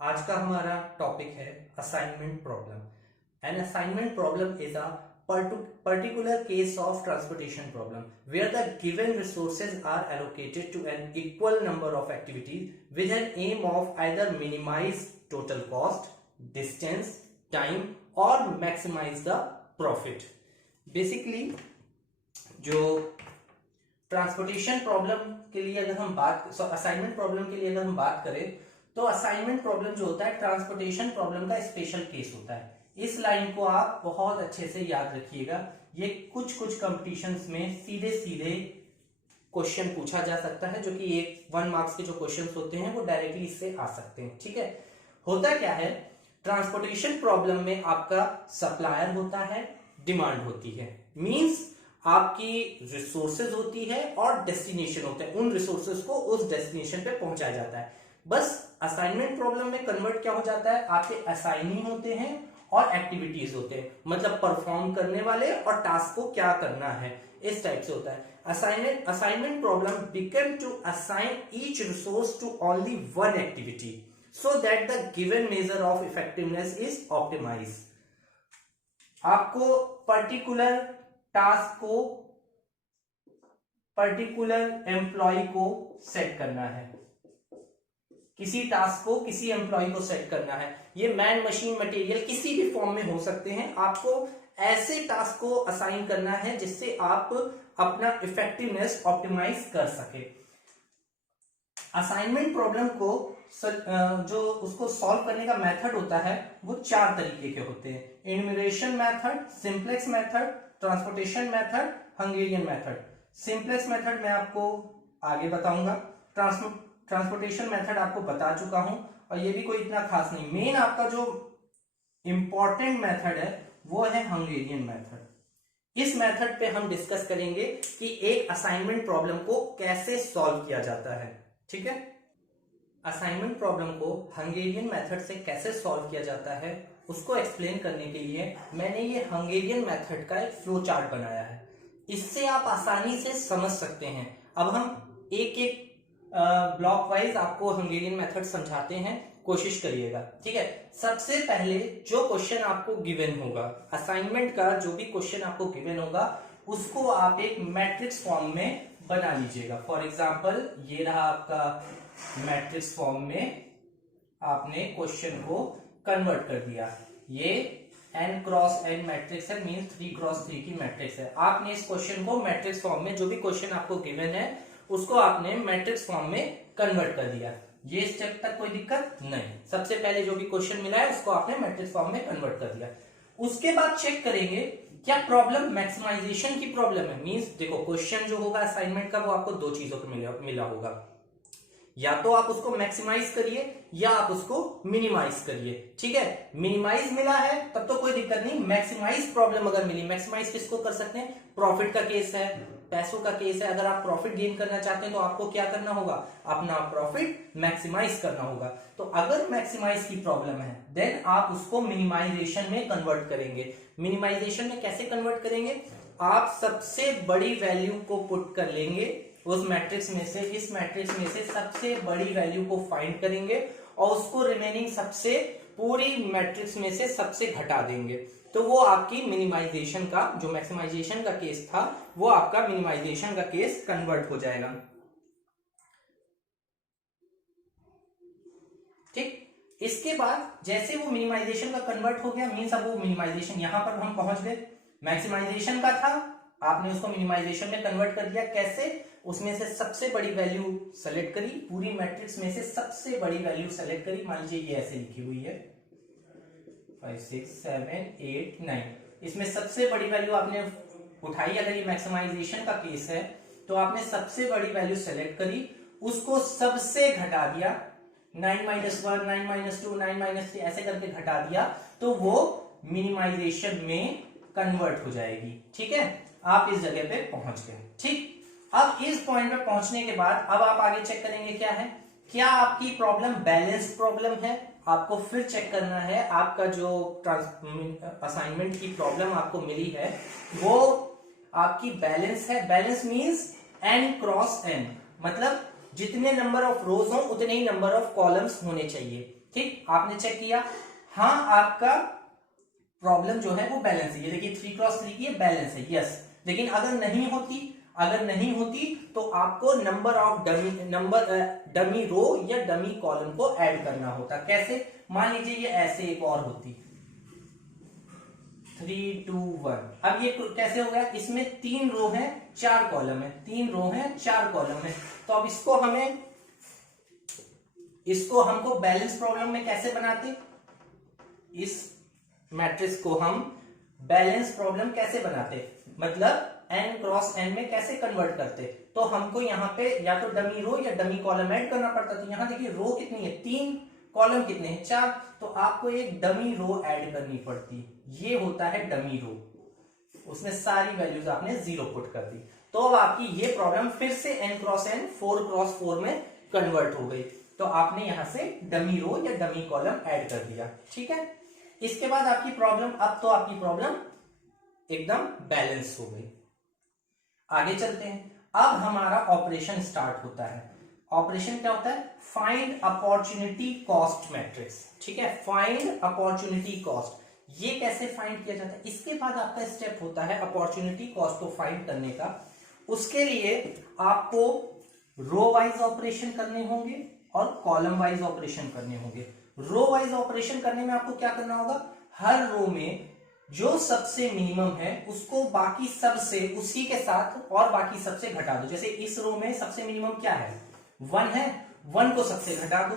आज का हमारा टॉपिक है assignment problem. An assignment problem is a particular case of transportation problem where the given resources are allocated to an equal number of activities with an aim of either minimize total cost, distance, time or maximize the profit. Basically जो transportation problem के लिए अगर हम बात assignment problem के लिए अगर हम बात करें तो असाइनमेंट प्रॉब्लम जो होता है ट्रांसपोर्टेशन प्रॉब्लम का स्पेशल केस होता है। इस लाइन को आप बहुत अच्छे से याद रखिएगा। ये कुछ कंपटीशंस में सीधे सीधे क्वेश्चन पूछा जा सकता है, जो कि एक 1 मार्क्स के जो क्वेश्चंस होते हैं वो डायरेक्टली इससे आ सकते हैं। ठीक है, होता क्या है ट्रांसपोर्टेशन प्रॉब्लम में आपका सप्लायर होता है, डिमांड होती है, मींस आपकी रिसोर्सेज होती है और डेस्टिनेशन होता है। उन रिसोर्सेज को उस डेस्टिनेशन पे पहुंचाया जाता है। बस असाइनमेंट प्रॉब्लम में कन्वर्ट क्या हो जाता है, आपके असाइनी होते हैं और एक्टिविटीज होते हैं, मतलब परफॉर्म करने वाले और टास्क को क्या करना है, इस टाइप से होता है। Assignment problem become to assign each resource to only one activity so that the given measure of effectiveness is optimize. आपको पर्टिकुलर टास्क को पर्टिकुलर एम्प्लॉय को सेट करना है, किसी टास्क को किसी एम्प्लॉय को सेट करना है। ये मैन मशीन मटेरियल किसी भी फॉर्म में हो सकते हैं। आपको ऐसे टास्क को असाइन करना है जिससे आप अपना इफेक्टिवनेस ऑप्टिमाइज कर सके। असाइनमेंट प्रॉब्लम को जो उसको सॉल्व करने का मेथड होता है वो 4 तरीके के होते हैं। Enumeration method, simplex method, transportation method, Hungarian method. Simplex method मैं आपको आगे बताऊंगा, ट्रांसपोर्टेशन मेथड आपको बता चुका हूं और ये भी कोई इतना खास नहीं। मेन आपका जो इंपॉर्टेंट मेथड है वो है हंगेरियन मेथड। इस मेथड पे हम डिस्कस करेंगे कि एक असाइनमेंट प्रॉब्लम को कैसे सॉल्व किया जाता है। ठीक है, असाइनमेंट प्रॉब्लम को हंगेरियन मेथड से कैसे सॉल्व किया जाता है उसको एक्सप्लेन करने के लिए मैंने ये हंगेरियन मेथड का एक फ्लो चार्ट बनाया है। इससे आप आसानी से समझ सकते हैं। अब हम एक एक ब्लॉक वाइज आपको हंगेरियन मेथड समझाते हैं, कोशिश करिएगा। ठीक है, सबसे पहले जो क्वेश्चन आपको गिवन होगा, असाइनमेंट का जो भी क्वेश्चन आपको गिवन होगा उसको आप एक मैट्रिक्स फॉर्म में बना लीजिएगा। फॉर एग्जांपल ये रहा आपका मैट्रिक्स फॉर्म में आपने क्वेश्चन को कन्वर्ट कर दिया। ये n क्रॉस n मैट्रिक्स है, मींस 3 क्रॉस 3 की मैट्रिक्स है। आपने इस क्वेश्चन को मैट्रिक्स फॉर्म में, जो भी क्वेश्चन आपको गिवन है उसको आपने मैट्रिक्स फॉर्म में कन्वर्ट कर दिया। ये स्टेप तक कोई दिक्कत नहीं। सबसे पहले जो भी क्वेश्चन मिला है उसको आपने मैट्रिक्स फॉर्म में कन्वर्ट कर दिया। उसके बाद चेक करेंगे क्या प्रॉब्लम मैक्सिमाइजेशन की प्रॉब्लम है। मींस देखो क्वेश्चन जो होगा असाइनमेंट का वो आपको 2 चीजों को मिला होगा, या तो आप उसको मैक्सिमाइज करिए या आप उसको मिनिमाइज करिए। ठीक है, मिनिमाइज मिला है तब तो कोई दिक्कत नहीं। मैक्सिमाइज प्रॉब्लम अगर मिली, मैक्सिमाइज किसको कर सकते हैं, प्रॉफिट का केस है, पैसों का केस है। अगर आप प्रॉफिट गेन करना चाहते हैं तो आपको क्या करना होगा, अपना प्रॉफिट मैक्सिमाइज करना होगा। तो अगर मैक्सिमाइज की प्रॉब्लम है देन आप उसको मिनिमाइजेशन में कन्वर्ट करेंगे। मिनिमाइजेशन में कैसे कन्वर्ट करेंगे, आप सबसे बड़ी वैल्यू को पुट कर लेंगे उस मैट्रिक्स में से, इस मैट्रिक्स में से सबसे बड़ी वैल्यू को फाइंड करेंगे और उसको रिमेनिंग सबसे पूरी मैट्रिक्स में से सबसे घटा देंगे। तो वो आपकी मिनिमाइजेशन का, जो मैक्सिमाइजेशन का केस था वो आपका मिनिमाइजेशन का केस कन्वर्ट हो जाएगा। ठीक, इसके बाद जैसे वो मिनिमाइजेशन का कन्वर्ट हो गया, मींस अब वो मिनिमाइजेशन यहां पर हम पहुंच गए। मैक्सिमाइजेशन का था, आपने उसको मिनिमाइजेशन में कन्वर्ट कर दिया। कैसे, उसमें से सबसे बड़ी वैल्यू सेलेक्ट करी, पूरी मैट्रिक्स में से सबसे बड़ी वैल्यू सेलेक्ट करी। मान लीजिए ये ऐसे लिखी हुई है 5 6 7 8 9, इसमें सबसे बड़ी वैल्यू आपने उठाई। अगर ये मैक्सिमाइजेशन का केस है तो आपने सबसे बड़ी वैल्यू सेलेक्ट करी, उसको सबसे घटा दिया, 9 - 1 9 - 2 9 - 3 ऐसे करके घटा दिया, तो वो मिनिमाइजेशन में कन्वर्ट हो जाएगी। ठीक है, आप इस जगह पे पहुंच गए। ठीक, अब इस पॉइंट पे पहुंचने के बाद अब आप आगे चेक करेंगे क्या है, क्या आपकी प्रॉब्लम बैलेंस्ड प्रॉब्लम है। आपको फिर चेक करना है आपका जो असाइनमेंट की प्रॉब्लम आपको मिली है वो आपकी बैलेंस है। Balance means n cross n, मतलब जितने नंबर ऑफ रोज हो उतने ही नंबर ऑफ कॉलम्स होने चाहिए। ठीक, आपने चेक किया, हाँ आपका प्रॉब्लम जो है वो बैलेंस है, ये देखिए 3x3 की बैलेंस है, यस। लेकिन अगर नहीं होती तो आपको नंबर ऑफ डमी रो या डमी कॉलम को ऐड करना होता। कैसे? मान लीजिए ये ऐसे एक और होती 3 2 1। अब ये कैसे हो गया? इसमें 3 रो है 4 कॉलम है, 3 रो है 4 कॉलम है। तो अब इसको हमको बैलेंस प्रॉब्लम में कैसे बनाते? इस मैट्रिक्स को हम बैलेंस प्रॉब्लम कैसे बनाते, मतलब n क्रॉस n में कैसे कन्वर्ट करते? तो हमको यहाँ पे या तो डमी रो या डमी कॉलम ऐड करना पड़ता। तो यहाँ देखिए रो कितनी है 3, कॉलम कितने हैं 4, तो आपको एक डमी रो ऐड करनी पड़ती, ये होता है डमी रो। उसमें सारी वैल्यूज आपने 0 पुट कर दी, तो अब आपकी ये प्रॉब्लम फिर से n क्रॉस n 4x4 में कन्वर्ट हो गई। तो आपने यहां से डमी रो या डमी कॉलम ऐड कर दिया, ठीक है। इसके बाद आपकी प्रॉब्लम एकदम बैलेंस हो गई। आगे चलते हैं, अब हमारा ऑपरेशन स्टार्ट होता है। ऑपरेशन क्या होता है? फाइंड अपॉर्चुनिटी कॉस्ट मैट्रिक्स, ठीक है। फाइंड अपॉर्चुनिटी कॉस्ट, ये कैसे फाइंड किया जाता है? इसके बाद आपका स्टेप होता है अपॉर्चुनिटी कॉस्ट को फाइंड करने का। उसके लिए आपको रो वाइज ऑपरेशन करने होंगे और कॉलम वाइज ऑपरेशन करने होंगे। रो वाइज ऑपरेशन करने में आपको क्या करना होगा? हर रो में जो सबसे मिनिमम है उसको बाकी सब से उसी के साथ और बाकी सबसे घटा दो। जैसे इस रो में सबसे मिनिमम क्या है? 1 है, 1 को सबसे घटा दो।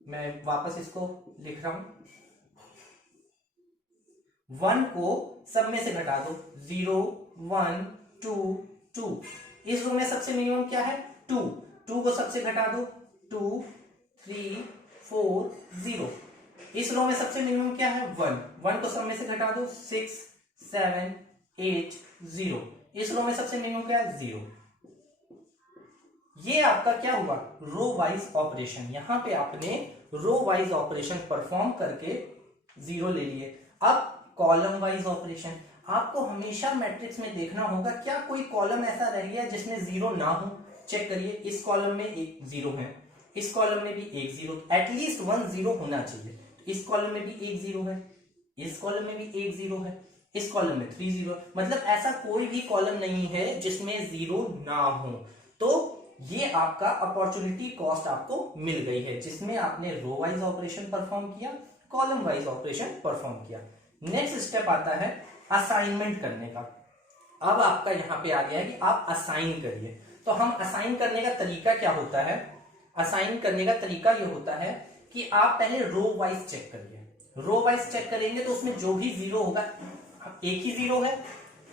मैं वापस इसको लिख रहा हूं, 1 को सब में से घटा दो, 0 1 2 2। इस रो में सबसे मिनिमम क्या है? 2, 2 को सबसे घटा दो, 2 3 4 0। इस रो में सबसे मिनिमम क्या है? 1, 1 को सब में से घटा दो, 6 7 8 0। इस रो में सबसे मिनिमम क्या है? 0। ये आपका क्या हुआ? Row wise operation. यहां पे आपने रो वाइज ऑपरेशन परफॉर्म करके 0 ले लिए। अब कॉलम वाइज ऑपरेशन, आपको हमेशा मैट्रिक्स में देखना होगा क्या कोई कॉलम ऐसा रह गया जिसमें 0 ना हो। चेक करिए, इस कॉलम में एक 0 है, इस कॉलम में भी एक 0, एटलीस्ट 1 0 होना चाहिए। इस कॉलम में भी एक 0 है, इस कॉलम में भी एक 0 है, इस कॉलम में 3 0। मतलब ऐसा कोई भी कॉलम नहीं है जिसमें 0 ना हो। तो ये आपका अपॉर्चुनिटी कॉस्ट आपको मिल गई है, जिसमें आपने रो वाइज ऑपरेशन परफॉर्म किया, कॉलम वाइज ऑपरेशन परफॉर्म किया। नेक्स्ट स्टेप आता है असाइनमेंट करने का। अब आपका यहां पे आ गया है कि आप असाइन करिए। तो हम असाइन करने का तरीका क्या होता है? असाइन करने का तरीका ये होता है कि आप पहले रो वाइज चेक करिए। रो वाइज चेक करेंगे तो उसमें जो भी 0 होगा, एक ही 0 है,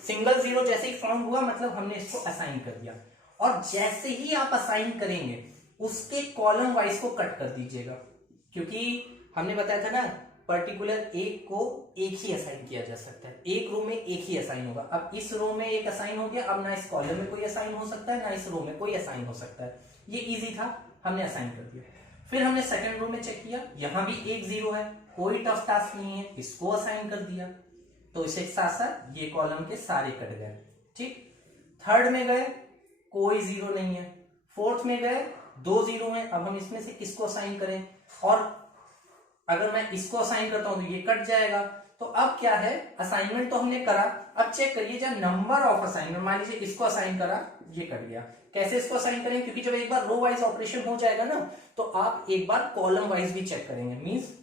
सिंगल 0 जैसे ही फाउंड हुआ मतलब हमने इसको असाइन कर दिया। और जैसे ही आप असाइन करेंगे उसके कॉलम वाइज को कट कर दीजिएगा, क्योंकि हमने बताया था ना पर्टिकुलर एक को एक ही असाइन किया जा सकता है, एक रो में एक ही असाइन होगा। अब इस रो में एक असाइन हो गया, अब ना इस कॉलम में कोई असाइन हो सकता है, ना इस रो में कोई असाइन हो सकता है। ये इजी था, हमने असाइन कर दिया। फिर हमने सेकंड रो में चेक किया, यहां भी एक 0 है, कोई टफ टास्क नहीं है, इसको असाइन कर दिया, तो इसे साथ साथ ये कॉलम के सारे कट गए, ठीक। थर्ड में गए, कोई 0 नहीं है। फोर्थ में गए, 2 0 हैं, अब हम इसमें से किसको असाइन करें? और अगर मैं इसको असाइन करता हूं तो ये कट जाएगा। तो अब क्या है, असाइनमेंट तो हमने करा, अब चेक करिए जब नंबर ऑफ असाइनमेंट, मान लीजिए इसको असाइन करा, ये कट गया। कैसे इसको असाइन करेंगे? क्योंकि जब एक बार रो वाइज ऑपरेशन हो जाएगा ना, तो आप एक बार कॉलम वाइज भी चेक करेंगे। मींस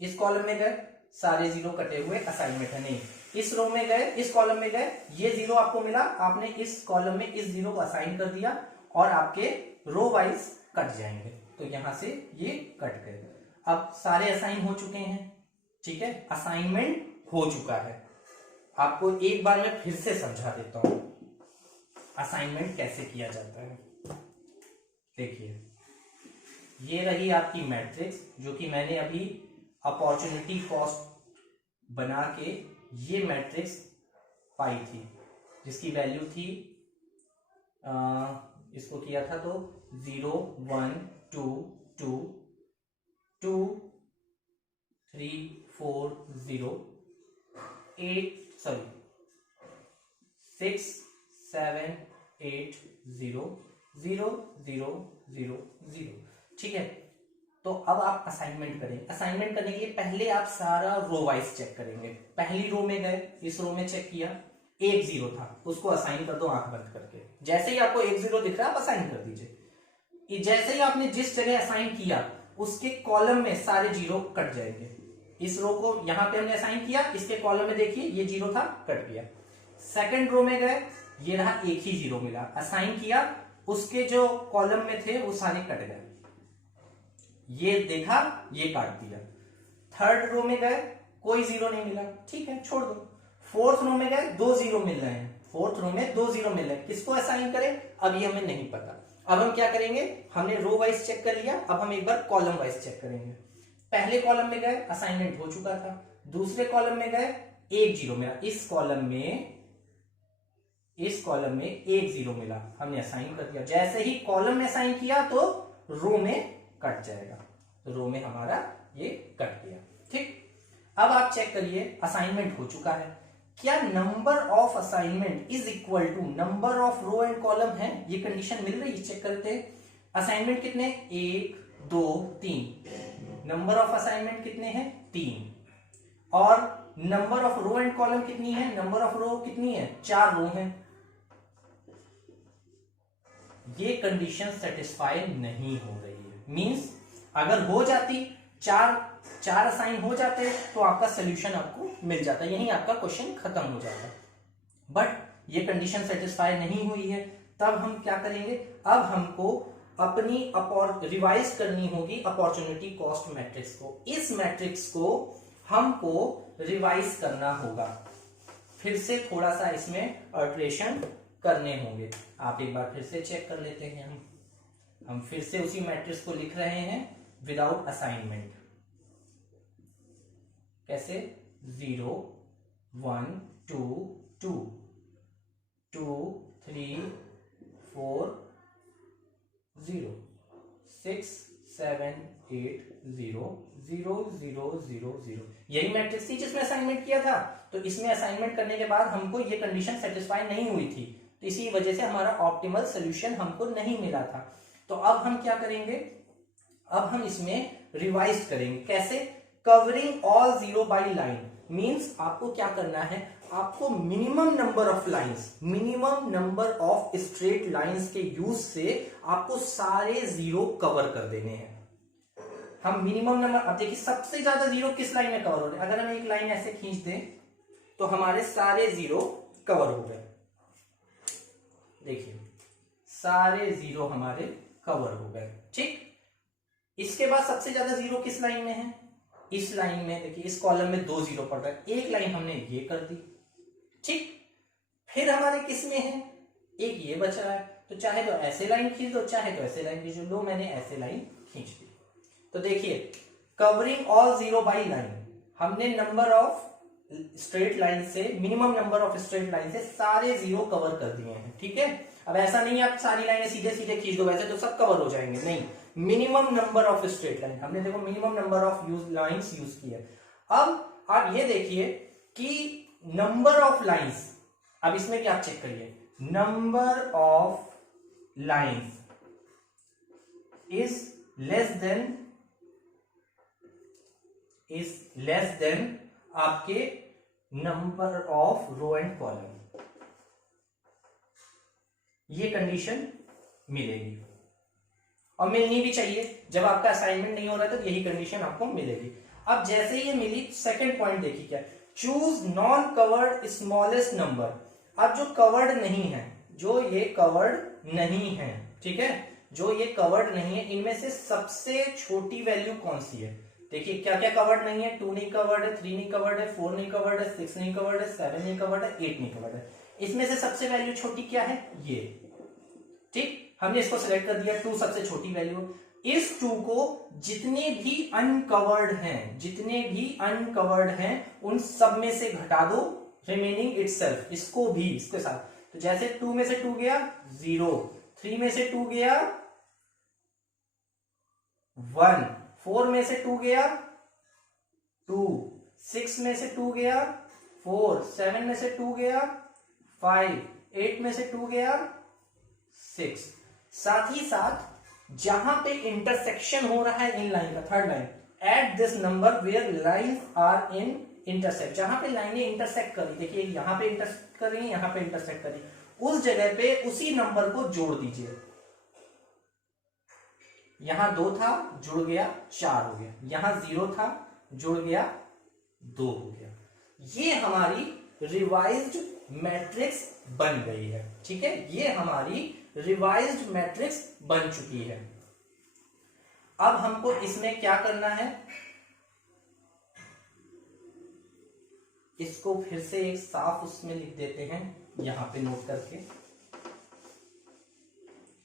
इस कॉलम में गए, सारे 0 कटे हुए, असाइनमेंट है नहीं। इस रो में गए, इस कॉलम में गए, ये 0 आपको मिला, आपने इस कॉलम में इस 0 को असाइन कर दिया और आपके रो वाइज कट जाएंगे। तो यहां से ये कट गए। अब सारे असाइन हो चुके हैं, ठीक है, असाइनमेंट हो चुका है। आपको एक बार मैं फिर से समझा देता हूं असाइनमेंट कैसे किया जाता है। देखिए, ये रही आपकी मैट्रिक्स जो कि मैंने अभी अपॉर्चुनिटी कॉस्ट बना के ये मैट्रिक्स पाई थी, जिसकी वैल्यू थी इसको किया था तो 0 1 2 2 2 3 4 0 8 सॉरी 6 7 8 0 0 0 0 0, ठीक है। तो अब आप असाइनमेंट करेंगे। असाइनमेंट करने के लिए पहले आप सारा रो वाइज चेक करेंगे। पहली रो में गए, इस रो में चेक किया, 1 0 था, उसको असाइन कर दो आंख बंद करके। जैसे ही आपको 1 0 दिख रहा है आप असाइन कर दीजिए। जैसे ही आपने जिस जगह असाइन किया उसके कॉलम में सारे जीरो कट जाएंगे। इस रो को यहां पे हमने असाइन किया, इसके कॉलम में देखिए ये जीरो था, कट गया। सेकंड रो में गए, ये रहा, एक ही जीरो मिला, असाइन किया, उसके जो कॉलम में थे वो सारे कट गए, ये देखा, ये काट दिया। थर्ड रो में गए, कोई जीरो नहीं मिला, ठीक है, छोड़ दो। फोर्थ रो में गए, 2 जीरो मिल रहे हैं, फोर्थ रो में 2 जीरो मिल रहे हैं, किसको असाइन करें अब ये हमें नहीं पता। अब हम क्या करेंगे, हमने रो वाइज चेक कर लिया, अब हम एक बार कॉलम वाइज चेक करेंगे। पहले कॉलम में गए, असाइनमेंट हो चुका था। दूसरे कॉलम में गए, 1 जीरो मिला, इस कॉलम में 1 जीरो मिला, हमने असाइन कर दिया। जैसे ही कॉलम में असाइन किया तो रो में कट जाएगा, तो रो में हमारा ये कट गया, ठीक। अब आप चेक करिए, असाइनमेंट हो चुका है, क्या number of assignment is equal to number of row and column है, ये कंडीशन मिल रही है, चेक करते हैं। असाइनमेंट कितने, 1 2 3, नंबर ऑफ असाइनमेंट कितने हैं, 3, और number of row and column कितनी है, नंबर ऑफ रो कितनी है, 4 रो है। ये कंडीशन सेटिस्फाई नहीं हो रही है, मींस अगर हो जाती, चार असाइन हो जाते तो आपका सोल्यूशन आपको मिल जाता, यही आपका क्वेश्चन खत्म हो जाता। बट ये कंडीशन सेटिस्फाई नहीं हुई है, तब हम क्या करेंगे, अब हमको अपनी रिवाइज करनी होगी अपॉर्चुनिटी कॉस्ट मैट्रिक्स को। इस मैट्रिक्स को हमको रिवाइज करना होगा, फिर से थोड़ा सा इसमें अल्टरेशन करने होंगे। आप एक बार फिर से चेक कर लेते हैं, हम फिर से उसी मैट्रिक्स को लिख रहे हैं विदाउट असाइनमेंट। कैसे, 0 1 2 2 2 3 4 0 6 7 8 0 0 0 0 0, यही मैट्रिक्स थी जिसमें असाइनमेंट किया था। तो इसमें असाइनमेंट करने के बाद हमको ये कंडीशन सेटिस्फाई नहीं हुई थी, तो इसी वजह से हमारा ऑप्टिमल सोल्यूशन हमको नहीं मिला था। तो अब हम क्या करेंगे, अब हम इसमें रिवाइज करेंगे। कैसे, covering all zero by line, means आपको क्या करना है, आपको minimum number of lines, minimum number of straight lines के यूज से आपको सारे जीरो कवर कर देने हैं। हम मिनिमम नंबर, अब देखिए सबसे ज्यादा जीरो किस लाइन में कवर हो रहे हैं, अगर हम एक लाइन ऐसे खींच दें तो हमारे सारे जीरो कवर हो गए। देखिए सारे जीरो हमारे कवर हो गए, ठीक। इसके बाद सबसे ज्यादा जीरो किस लाइन में है, इस लाइन में। देखिए इस कॉलम में 2 जीरो पड़ रहा है, एक लाइन हमने ये कर दी, ठीक। फिर हमारे किस में है, एक ये बच रहा है, तो चाहे तो ऐसे लाइन खींच दो, चाहे तो ऐसे लाइन खींच दो, मैंने ऐसे लाइन खींच दी। तो देखिए covering all zero by line, हमने नंबर ऑफ स्ट्रेट लाइन से, minimum number of straight line से सारे जीरो कवर कर दिए हैं, ठीक है। अब ऐसा नहीं आप सारी लाइनें सीधे सीधे खींच दो, वैसे तो सब कवर हो जाएंगे, नहीं, minimum number of straight line, हमने देखो minimum number of lines use किया। अब आप ये देखिए कि नंबर ऑफ लाइंस, अब इसमें भी आप चेक करिए, number of lines is less than आपके number of row and column, ये कंडीशन मिलेगी और मिलनी भी चाहिए। जब आपका असाइनमेंट नहीं हो रहा है तो यही कंडीशन आपको मिलेगी। अब जैसे ये मिली, सेकंड पॉइंट देखिए क्या, choose non covered smallest number. अब जो कवर्ड नहीं है, जो ये कवर्ड नहीं है, ठीक है, जो ये कवर्ड नहीं है, इनमें से सबसे छोटी वैल्यू कौन सी है। देखिए क्या क्या कवर्ड नहीं है, 2 नहीं कवर्ड है, 3 नहीं कवर्ड है, 4 नहीं कवर्ड है, 6 नहीं कवर्ड है, 7 नहीं कवर्ड है, 8 नहीं कवर्ड है। इसमें से सबसे वैल्यू छोटी क्या है, ये, ठीक। हमने इसको सिलेक्ट कर दिया, 2 सबसे छोटी वैल्यू। इस 2 को जितने भी अनकवर्ड हैं उन सब में से घटा दो, रिमेनिंग इटसेल्फ, इसको भी इसके साथ। तो जैसे 2 में से 2 गया 0, 3 में से 2 गया 1, 4 में से 2 गया 2, 6 में से 2 गया 4, 7 में से 2 गया 5, 8 में से 2 गया 6। साथ ही साथ जहां पे इंटरसेक्शन हो रहा है इन लाइन का, third line, at this number where lines are in intersect, जहां पे लाइनें इंटरसेक्ट करी, देखिए यहां पे इंटरसेक्ट कर रही है, यहां पे इंटरसेक्ट करी, उस जगह पे उसी नंबर को जोड़ दीजिए। यहां 2 था, जुड़ गया 4 हो गया, यहां 0 था, जुड़ गया 2 हो गया। ये हमारी रिवाइज्ड मैट्रिक्स बन गई है। ठीक है, ये हमारी रिवाइज्ड मैट्रिक्स बन चुकी है। अब हमको इसमें क्या करना है, इसको फिर से एक साफ उसमें लिख देते हैं, यहां पे नोट करके।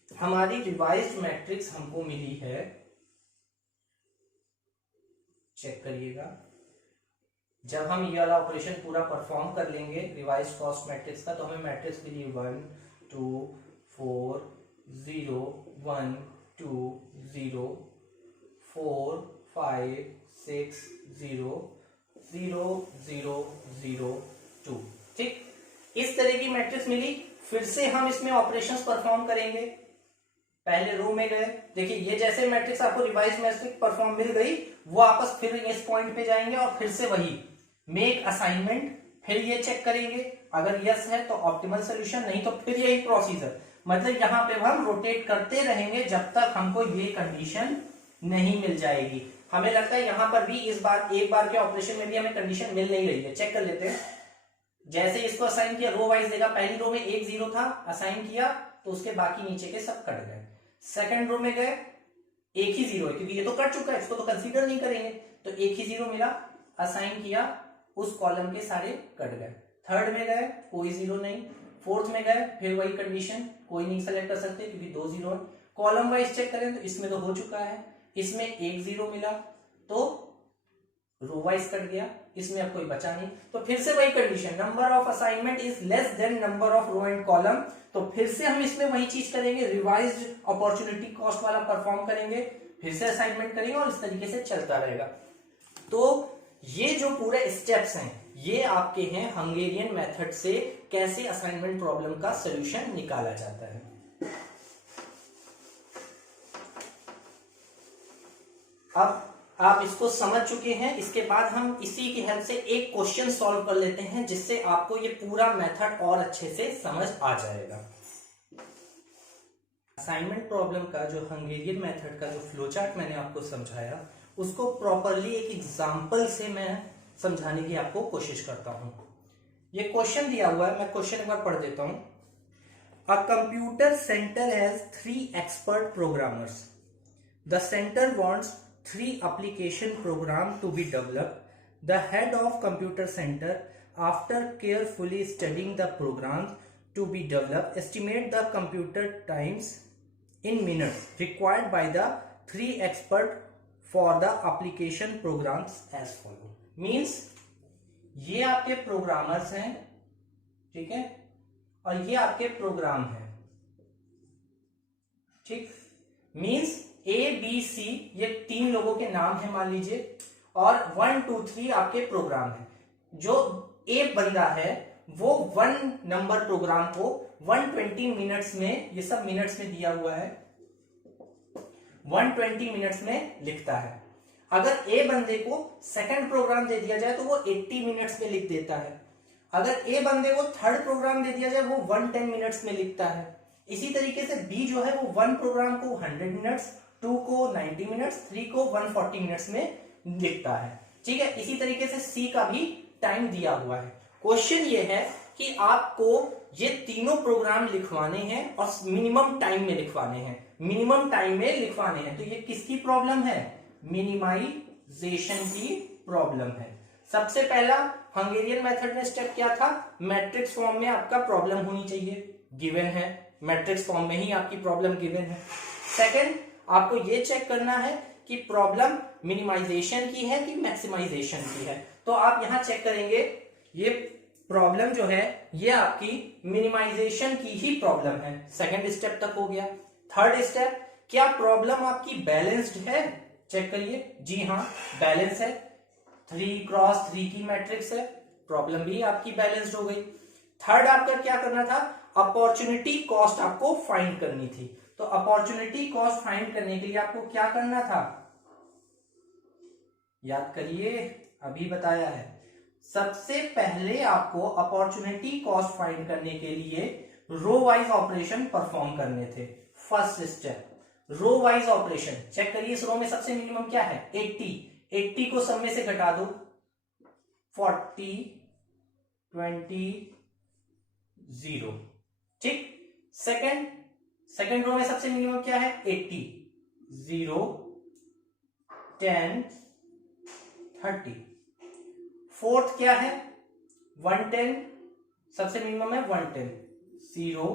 हमारी रिवाइज्ड मैट्रिक्स हमको मिली है, चेक करिएगा, जब हम ये वाला ऑपरेशन पूरा परफॉर्म कर लेंगे रिवाइज कॉस्ट मैट्रिक्स का, तो हमें मैट्रिक्स मिली 1 2 4 0 1 2 0 4 5 6 0 0 0 0 2। ठीक, इस तरह की मैट्रिक्स मिली। फिर से हम इसमें ऑपरेशंस परफॉर्म करेंगे। पहले रो में गए, देखिए ये जैसे मैट्रिक्स आपको रिवाइज मैट्रिक्स परफॉर्म मिल गई, वो आपस फिर इस पॉइंट पे जाएंगे और फिर से वही मेक असाइनमेंट, फिर ये चेक करेंगे, अगर यस है तो ऑप्टिमल सोल्यूशन, नहीं तो फिर यही प्रोसीजर, मतलब यहां पे हम रोटेट करते रहेंगे जब तक हमको ये कंडीशन नहीं मिल जाएगी। हमें लगता है यहां पर भी इस बार एक बार के ऑपरेशन में भी हमें कंडीशन मिल नहीं रही है, चेक कर लेते हैं। जैसे इसको असाइन किया, रो वाइज देगा, पहली रो में 1 0 था, असाइन किया तो उसके बाकी नीचे के सब कट गए। सेकंड रो में गए, एक ही 0 है क्योंकि ये तो कट चुका है, इसको तो कंसीडर नहीं करेंगे, तो एक ही 0 मिला, असाइन किया, उस कॉलम के सारे कट गए। थर्ड में गए, कोई 0 नहीं। फोर्थ में गए, फिर वही कंडीशन, कोई नहीं सेलेक्ट कर सकते क्योंकि 2 0 है। कॉलम वाइज चेक करें तो इसमें तो हो चुका है, इसमें 1 0 मिला तो रो वाइज कट गया, इसमें अब कोई बचा नहीं, तो फिर से वही condition, number of assignment is less than number of row and column, तो फिर से हम इसमें वही चीज करेंगे, रिवाइज्ड अपॉर्चुनिटी कॉस्ट वाला परफॉर्म करेंगे, फिर से असाइनमेंट करेंगे और इस तरीके से चलता रहेगा। तो ये जो पूरे स्टेप्स हैं ये आपके हैं हंगेरियन मेथड से कैसे असाइनमेंट प्रॉब्लम का सॉल्यूशन निकाला जाता है। अब आप इसको समझ चुके हैं, इसके बाद हम इसी की हेल्प से एक क्वेश्चन सॉल्व कर लेते हैं जिससे आपको ये पूरा मेथड और अच्छे से समझ आ जाएगा। असाइनमेंट प्रॉब्लम का जो हंगेरियन मेथड का जो फ्लोचार्ट मैंने आपको समझाया, उसको प्रॉपरली एक एग्जांपल से मैं समझाने की आपको कोशिश करता हूं। ये क्वेश्चन दिया हुआ है, मैं क्वेश्चन एक बार पढ़ देता हूं। A computer centre has 3 expert programmers. The centre wants 3 application program to be developed. The head of computer center, after carefully studying the programs to be developed, estimate the computer times in minutes required by the 3 expert for the application programs as follow. Means ये आपके programmers हैं, ठीक है, और ये आपके programme हैं, ठीक, मीन्स ए बी सी ये 3 लोगों के नाम है मान लीजिए, और 1 2 3 आपके प्रोग्राम है। जो ए बंदा है वो 1 नंबर प्रोग्राम को 120 मिनट्स में, ये सब मिनट्स में दिया हुआ है, 120 मिनट्स में लिखता है। अगर ए बंदे को सेकंड प्रोग्राम दे दिया जाए तो वो 80 मिनट्स में लिख देता है। अगर ए बंदे को थर्ड प्रोग्राम दे दिया जाए वो 110 मिनट्स में लिखता है। इसी तरीके से बी जो है वो 1 प्रोग्राम को 100 मिनट्स, 2 को 90 मिनट्स, 3 को 140 मिनट्स में लिखता है, ठीक है। इसी तरीके से सी का भी टाइम दिया हुआ है। क्वेश्चन ये है कि आपको ये तीनों प्रोग्राम लिखवाने हैं और मिनिमम टाइम में लिखवाने हैं, मिनिमम टाइम में लिखवाने हैं। तो ये किसकी प्रॉब्लम है? मिनिमाइजेशन की प्रॉब्लम है। सबसे पहला हंगेरियन मेथड में स्टेप क्या था? मैट्रिक्स फॉर्म में आपका प्रॉब्लम होनी चाहिए, गिवन है, मैट्रिक्स फॉर्म में ही आपकी प्रॉब्लम गिवन है। सेकंड, आपको ये चेक करना है कि प्रॉब्लम मिनिमाइजेशन की है कि मैक्सिमाइजेशन की है। तो आप यहां चेक करेंगे, ये प्रॉब्लम जो है ये आपकी मिनिमाइजेशन की ही प्रॉब्लम है। सेकंड स्टेप तक हो गया। थर्ड स्टेप, क्या प्रॉब्लम आपकी बैलेंस्ड है? चेक करिए, जी हाँ बैलेंस है, 3x3 की मैट्रिक्स है, प्रॉब्लम भी आपकी बैलेंस्ड हो गई। थर्ड आपका क्या करना था? अपॉर्चुनिटी कॉस्ट आपको फाइंड करनी थी। तो अपॉर्चुनिटी कॉस्ट फाइंड करने के लिए आपको क्या करना था, याद करिए, अभी बताया है। सबसे पहले आपको अपॉर्चुनिटी कॉस्ट फाइंड करने के लिए रो वाइज ऑपरेशन परफॉर्म करने थे। First step row wise operation. Check करिए इस रो में सबसे मिनिमम क्या है 80, 80 को सब में से घटा दो 40 20 0, ठीक। सेकंड रो में सबसे मिनिमम क्या है 80, 0 10 30। फोर्थ क्या है 110, सबसे मिनिमम है 110, 0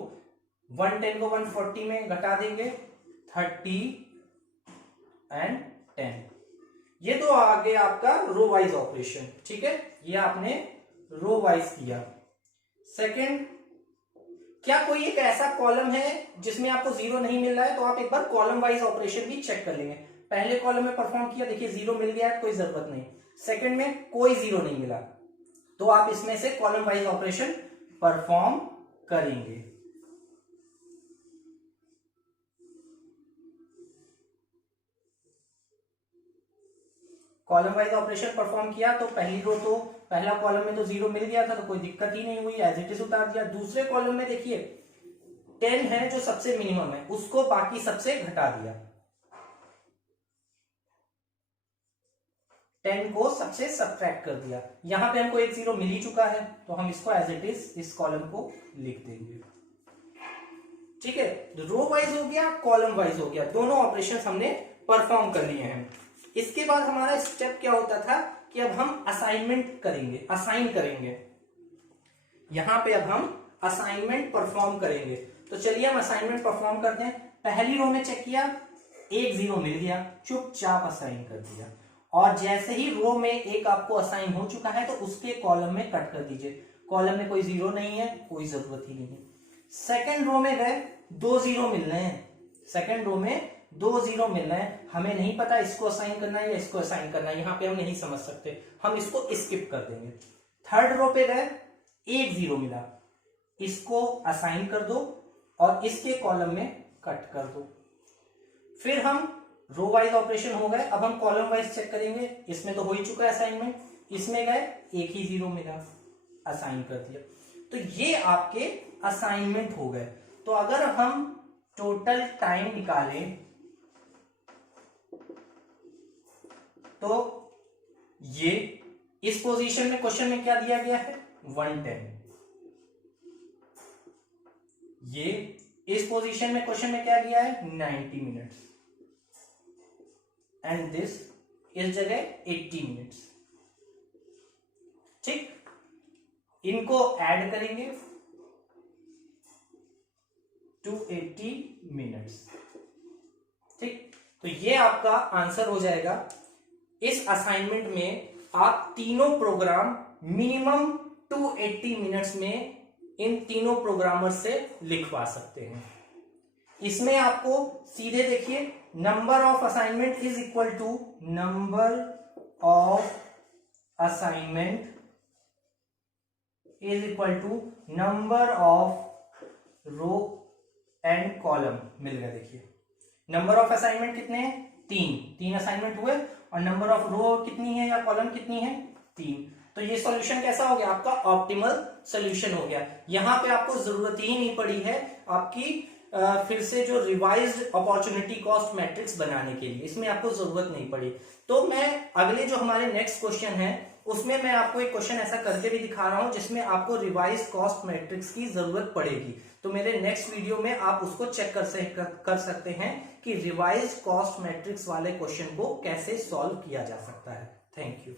110 को 140 में घटा देंगे 30 एंड 10। ये तो आगे आपका रो वाइज ऑपरेशन, ठीक है, ये आपने रो वाइज किया। सेकंड, क्या कोई एक ऐसा कॉलम है जिसमें आपको जीरो नहीं मिल रहा है, तो आप एक बार कॉलम वाइज ऑपरेशन भी चेक कर लेंगे। पहले कॉलम में परफॉर्म किया, देखिए जीरो मिल गया है, कोई जरूरत नहीं। सेकंड में कोई जीरो नहीं मिला, तो आप इसमें से कॉलम वाइज ऑपरेशन परफॉर्म करेंगे। कॉलम वाइज ऑपरेशन परफॉर्म किया तो पहली रो तो पहला कॉलम में तो जीरो मिल गया था, तो कोई दिक्कत ही नहीं हुई, एज इट इज उतार दिया। दूसरे कॉलम में देखिए 10 है जो सबसे मिनिमम है, उसको बाकी सबसे घटा दिया, 10 को सबसे सब्ट्रैक्ट कर दिया। यहां पे हमको एक जीरो मिल ही चुका है, तो हम इसको एज इट इज इस कॉलम को लिख देंगे, ठीक है। रो वाइज हो गया, कॉलम वाइज हो गया, दोनों ऑपरेशन हमने परफॉर्म कर लिए हैं। इसके बाद हमारा स्टेप क्या होता था कि अब हम असाइनमेंट करेंगे, असाइन करेंगे। यहां पे अब हम असाइनमेंट परफॉर्म करेंगे, तो चलिए हम असाइनमेंट परफॉर्म करते हैं। पहली रो में चेक किया, एक जीरो मिल गया, चुपचाप असाइन कर दिया। और जैसे ही रो में एक आपको असाइन हो चुका है, तो उसके कॉलम में कट कर दीजिए। कॉलम में कोई जीरो नहीं है, कोई जरूरत ही नहीं है। सेकंड रो में गए, दो जीरो मिल रहे हैं, सेकंड रो में दो जीरो मिल रहे हैं, हमें नहीं पता इसको असाइन करना है या इसको असाइन करना है, यहां पे हम नहीं समझ सकते, हम इसको स्किप कर देंगे। थर्ड रो पे गए, एक जीरो मिला, इसको असाइन कर दो और इसके कॉलम में कट कर दो। फिर हम रो वाइज ऑपरेशन हो गए, अब हम कॉलम वाइज चेक करेंगे। इसमें तो हो ही चुका है असाइनमेंट, इसमें गए एक ही जीरो मिला, असाइन कर दिया। तो ये आपके असाइनमेंट हो गए। तो अगर हम टोटल टाइम निकालें तो ये इस पोजीशन में क्वेश्चन में क्या दिया गया है 110, ये इस पोजीशन में क्वेश्चन में क्या दिया है 90 मिनट्स, एंड दिस इस जगह 80 मिनट्स, ठीक। इनको ऐड करेंगे 280 मिनट्स, ठीक। तो ये आपका आंसर हो जाएगा। इस असाइनमेंट में आप तीनों प्रोग्राम मिनिमम 280 मिनट्स में इन तीनों प्रोग्रामर से लिखवा सकते हैं। इसमें आपको सीधे देखिए, number of assignment is equal to number of assignment is equal to number of row and column मिल गया। देखिए नंबर ऑफ असाइनमेंट कितने हैं, तीन असाइनमेंट हुए, और नंबर ऑफ रो कितनी है या कॉलम कितनी है 3। तो ये सॉल्यूशन कैसा हो गया आपका ऑप्टिमल सॉल्यूशन हो गया। यहां पे आपको जरूरत ही नहीं पड़ी है आपकी फिर से जो रिवाइज्ड अपॉर्चुनिटी कॉस्ट मैट्रिक्स बनाने के लिए, इसमें आपको जरूरत नहीं पड़ी। तो मैं अगले जो हमारे नेक्स्ट क्वेश्चन है उसमें मैं आपको एक क्वेश्चन ऐसा करके भी दिखा रहा हूं जिसमें आपको रिवाइज्ड कॉस्ट मैट्रिक्स की जरूरत पड़ेगी। तो मेरे नेक्स्ट वीडियो में आप उसको चेक कर सकते हैं कि रिवाइज्ड कॉस्ट मैट्रिक्स वाले क्वेश्चन को कैसे सॉल्व किया जा सकता है। Thank you.